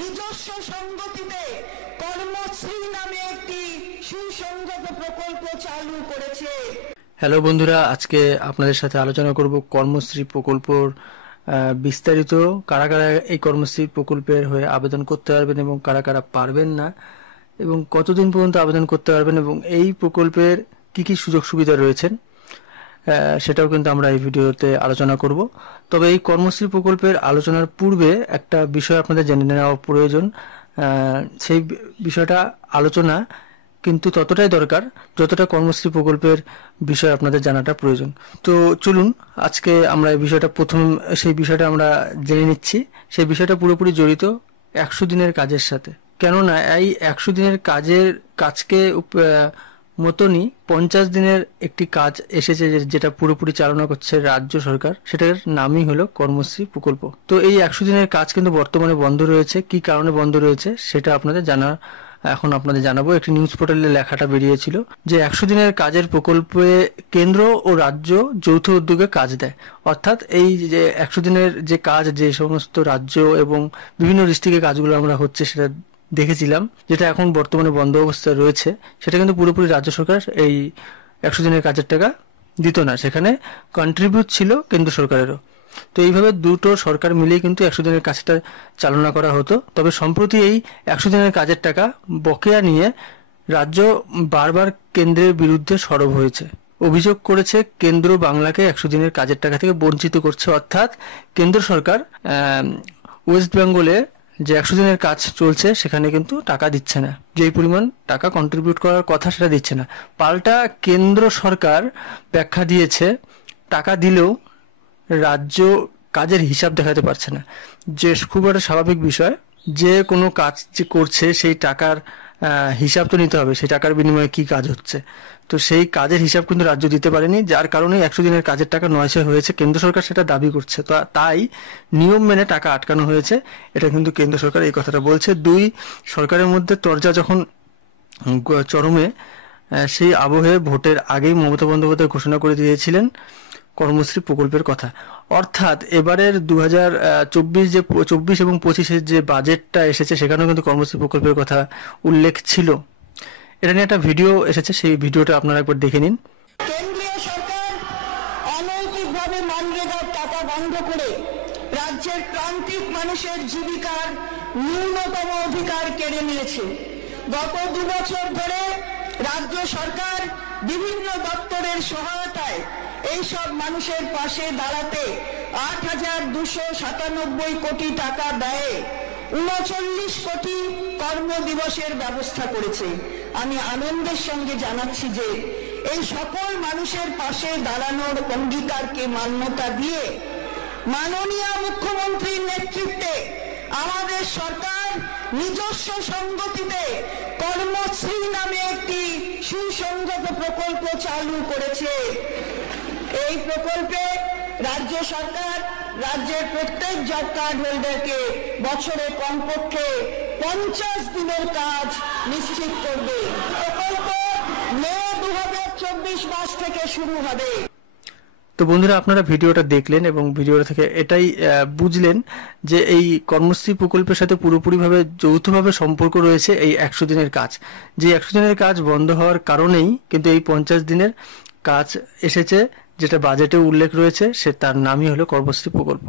নিজস্ব সংগতিতে কর্মশ্রী নামে একটি সুসংগত প্রকল্প চালু করেছে। হ্যালো বন্ধুরা, আজকে আপনাদের সাথে আলোচনা করব কর্মশ্রী প্রকল্পর বিস্তারিত। কারা কারা এই কর্মশ্রী প্রকল্পের হয়ে আবেদন করতে পারবেন এবং কারা কারা পারবেন না, এবং কতদিন পর্যন্ত আবেদন করতে পারবেন, এবং এই প্রকল্পের কি কি সুযোগ সুবিধা রয়েছেন সেটাও কিন্তু আমরা এই ভিডিওতে আলোচনা করব। তবে এই কর্মশ্রী প্রকল্পের আলোচনার পূর্বে একটা বিষয় আপনাদের জেনে নেওয়া প্রয়োজন। সেই বিষয়টা আলোচনা কিন্তু ততটাই দরকার যতটা কর্মশ্রী প্রকল্পের বিষয় আপনাদের জানাটা প্রয়োজন। তো চলুন আজকে আমরা এই বিষয়টা সেই বিষয়টা আমরা জেনে নিচ্ছি। সেই বিষয়টা পুরোপুরি জড়িত 100 দিনের কাজের সাথে। কেননা এই 100 দিনের কাজকে মতনই 50 দিনের একটি কাজ এসেছে যেটা পুরোপুরি চালনা করছে রাজ্য সরকার। সেটার নামই হলো কর্মশ্রী প্রকল্প। তো এই 100 দিনের কাজ কিন্তু বর্তমানে বন্ধ রয়েছে। কি কারণে বন্ধ রয়েছে সেটা এখন আপনাদের জানাবো। একটি নিউজ পোর্টালে লেখাটা বেরিয়েছিল যে 100 দিনের কাজের প্রকল্পে কেন্দ্র ও রাজ্য যৌথ উদ্যোগে কাজ দেয়। অর্থাৎ এই যে 100 দিনের যে কাজ, যে সমস্ত রাজ্য এবং বিভিন্ন ডিস্ট্রিক্টে কাজগুলো আমরা হচ্ছে সেটা দেখেছিলাম, যেটা এখন বর্তমানে বন্ধ অবস্থায় রয়েছে, সেটা কিন্তু পুরোপুরি রাজ্য সরকার এই 100 দিনের কাজের টাকা দিত না। সেখানে কন্ট্রিবিউট ছিল কেন্দ্র সরকারেরও। তো এইভাবে দুটো সরকার মিলেই কিন্তু 100 দিনের কাজটা চালনা করা হতো। তবে সম্প্রতি এই 100 দিনের কাজের টাকা বকেয়া নিয়ে রাজ্য বারবার কেন্দ্রের বিরুদ্ধে সরব হয়েছে। অভিযোগ করেছে কেন্দ্র বাংলাকে 100 দিনের কাজের টাকা থেকে বঞ্চিত করছে। অর্থাৎ কেন্দ্র সরকার ওয়েস্ট বেঙ্গলে যে 100 দিনের কাজ চলছে সেখানে কিন্তু টাকা দিচ্ছে না, যেই পরিমাণ টাকা কন্ট্রিবিউট করার কথা সেটা দিচ্ছে না। পাল্টা কেন্দ্র সরকার ব্যাখ্যা দিয়েছে টাকা দিলেও রাজ্য কাজের হিসাব দেখাতে পারছে না, যে খুব একটা স্বাভাবিক বিষয়। যে কোনো কাজ যে করছে সেই টাকার হিসাব তো নিতে হবে, সেই টাকার বিনিময়ে কি কাজ হচ্ছে। তো সেই কাজের হিসাব কিন্তু রাজ্য দিতে পারেনি, যার কারণে 100 দিনের কাজের টাকা নয়ছয় হয়েছে। কেন্দ্র সরকার সেটা দাবি করছে। তো তাই নিয়ম মেনে টাকা আটকানো হয়েছে, এটা কিন্তু কেন্দ্র সরকার এই কথাটা বলছে। দুই সরকারের মধ্যে তরজা যখন চরমে, সেই আবহে ভোটের আগেই মমতা বন্দ্যোপাধ্যায় ঘোষণা করে দিয়েছিলেন কর্মশ্রী প্রকল্পের কথা। অর্থাৎ এবারের 2024 এবং 25-এর যে বাজেটটা এসেছে সেখানেও কিন্তু কর্মশ্রী প্রকল্পের কথা উল্লেখ ছিল। এটা নিয়ে একটা ভিডিও এসেছে, সেই ভিডিওটা আপনারা একবার দেখে নিন। কেন্দ্রীয় সরকার অনৈতিকভাবে মানরেগার টাকা বন্ধ করে রাজ্যের প্রান্তিক মানুষের জীবিকার ন্যূনতম অধিকার কেড়ে নিয়েছে। গত 2 বছর ধরে রাজ্য সরকার বিভিন্ন দপ্তরের সহায়তায় এইসব মানুষের পাশে দাঁড়াতে 8,297 কোটি টাকা ব্যয়ে 39 কোটি কর্মদিবসের ব্যবস্থা করেছে। আমি আনন্দের সঙ্গে জানাচ্ছি যে এই সকল মানুষের পাশে দাঁড়ানোর অঙ্গীকারকে মান্যতা দিয়ে মাননীয় মুখ্যমন্ত্রীর নেতৃত্বে আমাদের সরকার নিজস্ব সংগতিতে কর্মশ্রী নামে একটি সুসংগত প্রকল্প চালু করেছে। এই প্রকল্পে রাজ্য সরকার রাজ্যের প্রত্যেক জব কার্ড হোল্ডারকে বছরে কমপক্ষে 50 দিনের কাজ নিশ্চিত করবে। প্রকল্প মে 2024 মাস থেকে শুরু হবে। তো বন্ধুরা, আপনারা ভিডিওটা দেখলেন এবং ভিডিওটা থেকে এটাই বুঝলেন যে এই কর্মশ্রী প্রকল্পের সাথে পুরোপুরিভাবে যৌথভাবে সম্পর্ক রয়েছে এই 100 দিনের কাজ। যে 100 দিনের কাজ বন্ধ হওয়ার কারণেই কিন্তু এই 50 দিনের কাজ এসেছে, যেটা বাজেটে উল্লেখ রয়েছে, তার নামই হলো কর্মশ্রী প্রকল্প।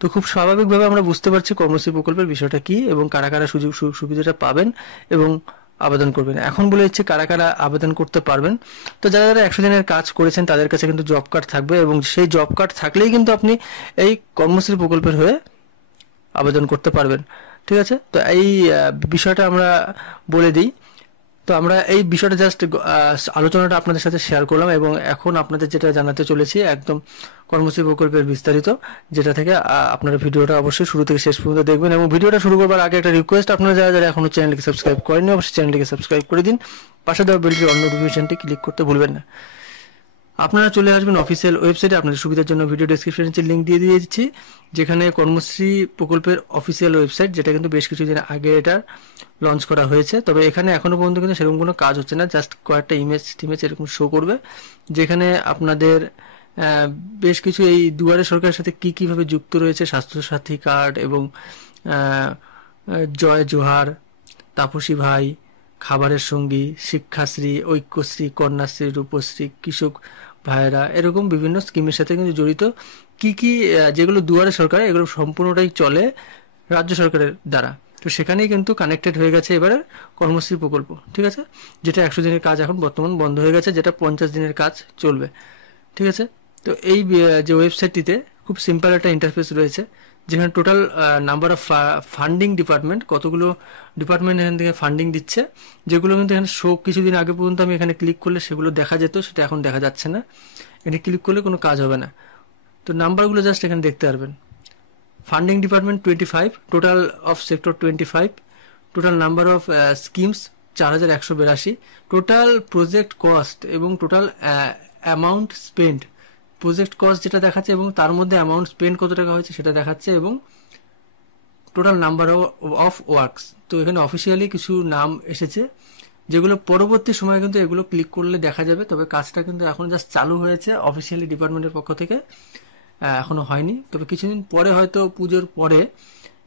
তো খুব স্বাভাবিকভাবে আমরা বুঝতে পারছি কর্মশ্রী প্রকল্পের বিষয়টা কি এবং কারা কারা সুযোগ সুবিধাটা পাবেন এবং আবেদন করবেন। এখন বলে দিচ্ছে কারা কারা আবেদন করতে পারবেন। তো যারা যারা 100 দিনের কাজ করেছেন তাদের কাছে কিন্তু জব কার্ড থাকবে, এবং সেই জব কার্ড থাকলেই কিন্তু আপনি এই কর্মশ্রী প্রকল্পের হয়ে আবেদন করতে পারবেন। ঠিক আছে, তো এই বিষয়টা আমরা বলে দিই। তো আমরা এই বিষয়টা জাস্ট আলোচনাটা আপনাদের সাথে শেয়ার করলাম, এবং এখন আপনাদের যেটা জানাতে চলেছি একদম কর্মশ্রী প্রকল্পের বিস্তারিত, যেটা থেকে আপনারা ভিডিওটা অবশ্যই শুরু থেকে শেষ পর্যন্ত দেখবেন। এবং ভিডিওটা শুরু করবার আগে একটা রিকোয়েস্ট, আপনারা যারা যারা এখনো চ্যানেলকে সাবস্ক্রাইব করেননি অবশ্যই চ্যানেলটিকে সাবস্ক্রাইব করে দিন। পাশে দেওয়া বেলটির অন্য নোটিফিকেশনটি ক্লিক করতে ভুলবেন না। আপনারা চলে আসবেন অফিসিয়াল ওয়েবসাইটে। আপনাদের সুবিধার জন্য ভিডিও ডেসক্রিপশনে লিঙ্ক দিয়ে দিয়েছি, যেখানে কর্মশ্রী প্রকল্পের অফিসিয়াল ওয়েবসাইট, যেটা কিন্তু বেশ কিছুদিন আগে এটা লঞ্চ করা হয়েছে। তবে এখানে এখনো পর্যন্ত কিন্তু সেরকম কোনো কাজ হচ্ছে না, জাস্ট কয়েকটা ইমেজ এরকম শো করবে, যেখানে আপনাদের বেশ কিছু এই দুয়ারে সরকারের সাথে কিভাবে যুক্ত রয়েছে, স্বাস্থ্যসাথী কার্ড এবং জয় জোহার, তাপসী ভাই, খাবারের সঙ্গী, শিক্ষাশ্রী, ঐক্যশ্রী, কন্যাশ্রী, রূপশ্রী, কৃষক ভাইয়েরা, এরকম বিভিন্ন স্কিমের সাথে কিন্তু জড়িত কি কি যেগুলো দুয়ারে সরকার, এগুলো সম্পূর্ণটাই চলে রাজ্য সরকারের দ্বারা। তো সেখানেই কিন্তু কানেক্টেড হয়ে গেছে এবারে কর্মশ্রী প্রকল্প, ঠিক আছে, যেটা 100 দিনের কাজ এখন বর্তমান বন্ধ হয়ে গেছে, যেটা 50 দিনের কাজ চলবে, ঠিক আছে। তো এই যে ওয়েবসাইটটিতে খুব সিম্পল একটা ইন্টারফেস রয়েছে, যেখানে total number of funding department, কতগুলো ডিপার্টমেন্ট এখান থেকে ফান্ডিং দিচ্ছে, যেগুলো কিন্তু এখানে শো কিছুদিন আগে পর্যন্ত আমি এখানে ক্লিক করলে সেগুলো দেখা যেত, সেটা এখন দেখা যাচ্ছে না। এখানে ক্লিক করলে কোনো কাজ হবে না। তো নাম্বারগুলো জাস্ট এখানে দেখতে পারবেন। Funding department 25, total of sector 25, total number of schemes 4182, total project cost এবং total amount spend, project cost যেটা দেখাচ্ছে এবং তার মধ্যে অ্যামাউন্ট স্পেন্ড কত টাকা হয়েছে সেটা দেখাচ্ছে, এবং টোটাল নাম্বার অফ ওয়ার্কস। তো এখানে অফিসিয়ালি কিছু নাম এসেছে, যেগুলো পরবর্তী সময়ে কিন্তু এগুলো ক্লিক করলে দেখা যাবে, তবে কাজটা কিন্তু এখন জাস্ট চালু হয়েছে অফিসিয়ালি ডিপার্টমেন্টের পক্ষ থেকে, এখনো হয়নি। তবে কিছুদিন পরে, হয়তো পুজোর পরে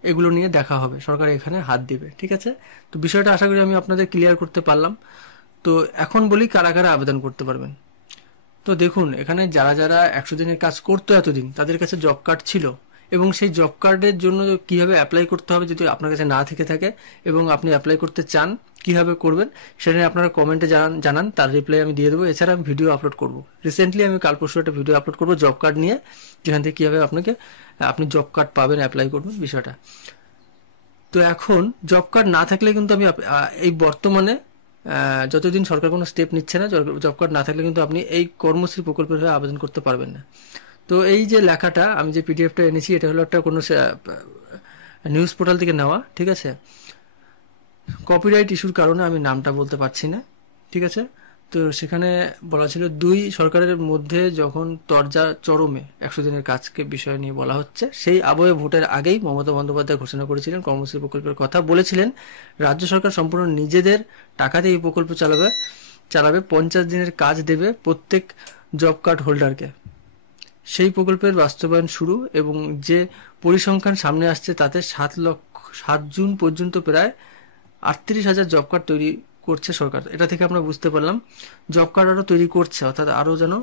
এগুলো নিয়ে দেখা হবে, সরকার এখানে হাত দিবে, ঠিক আছে। তো বিষয়টা আশা করি আমি আপনাদের ক্লিয়ার করতে পারলাম। তো এখন বলি কারা কারা আবেদন করতে পারবেন। তো দেখুন, এখানে যারা যারা 100 দিনের কাজ করতো এতদিন, তাদের কাছে জব কার্ড ছিল, এবং সেই জব কার্ডের জন্য কিভাবে অ্যাপ্লাই করতে হবে যদি আপনার কাছে না থেকে থাকে এবং আপনি অ্যাপ্লাই করতে চান, কিভাবে করবেন সেটা নিয়ে আপনারা কমেন্টে জানান, তার রিপ্লাই আমি দিয়ে দেবো। এছাড়া আমি ভিডিও আপলোড করব, রিসেন্টলি আমি কাল পরশু একটা ভিডিও আপলোড করবো জব কার্ড নিয়ে, যেখান থেকে কিভাবে আপনি জব কার্ড পাবেন, অ্যাপ্লাই করবেন বিষয়টা। তো এখন জব কার্ড না থাকলে কিন্তু আমি এই বর্তমানে যতদিন সরকার কোনো স্টেপ নিচ্ছে না, জব কার্ড না থাকলে কিন্তু আপনি এই কর্মশ্রী প্রকল্পের হয়ে আবেদন করতে পারবেন না। তো এই যে লেখাটা, আমি যে পিডিএফটা এনেছি, এটা হলো একটা কোনো নিউজ পোর্টাল থেকে নেওয়া, ঠিক আছে। কপিরাইট ইস্যুর কারণে আমি নামটা বলতে পারছি না, ঠিক আছে। তো সেখানে বলা ছিল 2 সরকারের মধ্যে যখন তরজা চরমে 100 দিনের কাজকে বিষয় নিয়ে বলা হচ্ছে, সেই আবহে ভোটের আগেই মমতা বন্দ্যোপাধ্যায় ঘোষণা করেছিলেন কর্মশ্রী প্রকল্পের কথা, বলেছিলেন রাজ্য সরকার সম্পূর্ণ নিজেদের টাকাতে এই প্রকল্প চালাবে, 50 দিনের কাজ দেবে প্রত্যেক জব কার্ড হোল্ডারকে। সেই প্রকল্পের বাস্তবায়ন শুরু, এবং যে পরিসংখ্যান সামনে আসছে তাতে 7 জুন পর্যন্ত প্রায় 38,000 জব কার্ড তৈরি করছে সরকার। এটা থেকে আমরা বুঝতে পারলাম জব কার্ড আরো তৈরি করছে, অর্থাৎ আরো যেন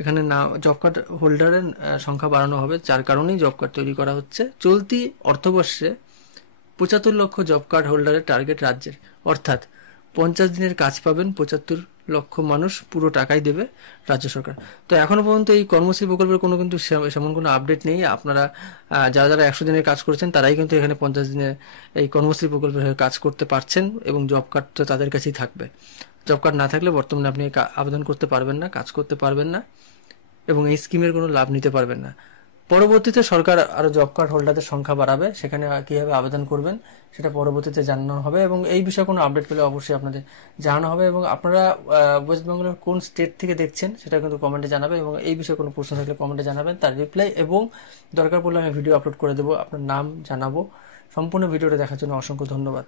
এখানে জব কার্ড হোল্ডারের সংখ্যা বাড়ানো হবে, যার কারণেই জব কার্ড তৈরি করা হচ্ছে। চলতি অর্থবর্ষে 75 লক্ষ জব কার্ড হোল্ডারের টার্গেট রাজ্যের, অর্থাৎ 50 দিনের কাজ পাবেন 75 লক্ষ মানুষ, পুরো টাকাই দেবে রাজ্য সরকার। তো এখনো পর্যন্ত এই কর্মশ্রী প্রকল্পের কোনো কিন্তু সেমন কোনো আপডেট নেই। আপনারা যারা যারা 100 দিনের কাজ করছেন তারাই কিন্তু এখানে 50 দিনের এই কর্মশ্রী প্রকল্পের হয়ে কাজ করতে পারছেন, এবং জব কার্ড তো তাদের কাছেই থাকবে। জব কার্ড না থাকলে বর্তমানে আপনি আবেদন করতে পারবেন না, কাজ করতে পারবেন না, এবং এই স্কিমের কোনো লাভ নিতে পারবেন না। পরবর্তীতে সরকার আরো জব কার্ড হোল্ডারদের সংখ্যা বাড়াবে, সেখানে কিভাবে আবেদন করবেন সেটা পরবর্তীতে জানানো হবে, এবং এই বিষয়ে কোনো আপডেট পেলে অবশ্যই আপনাদের জানানো হবে। এবং আপনারা ওয়েস্ট বেঙ্গলের কোন স্টেট থেকে দেখছেন সেটা কিন্তু কমেন্টে জানাবেন, এবং এই বিষয়ে কোনো প্রশ্ন থাকলে কমেন্টে জানাবেন, তার রিপ্লাই এবং দরকার পড়লে আমি ভিডিও আপলোড করে দেবো, আপনার নাম জানাবো। সম্পূর্ণ ভিডিওটা দেখার জন্য অসংখ্য ধন্যবাদ।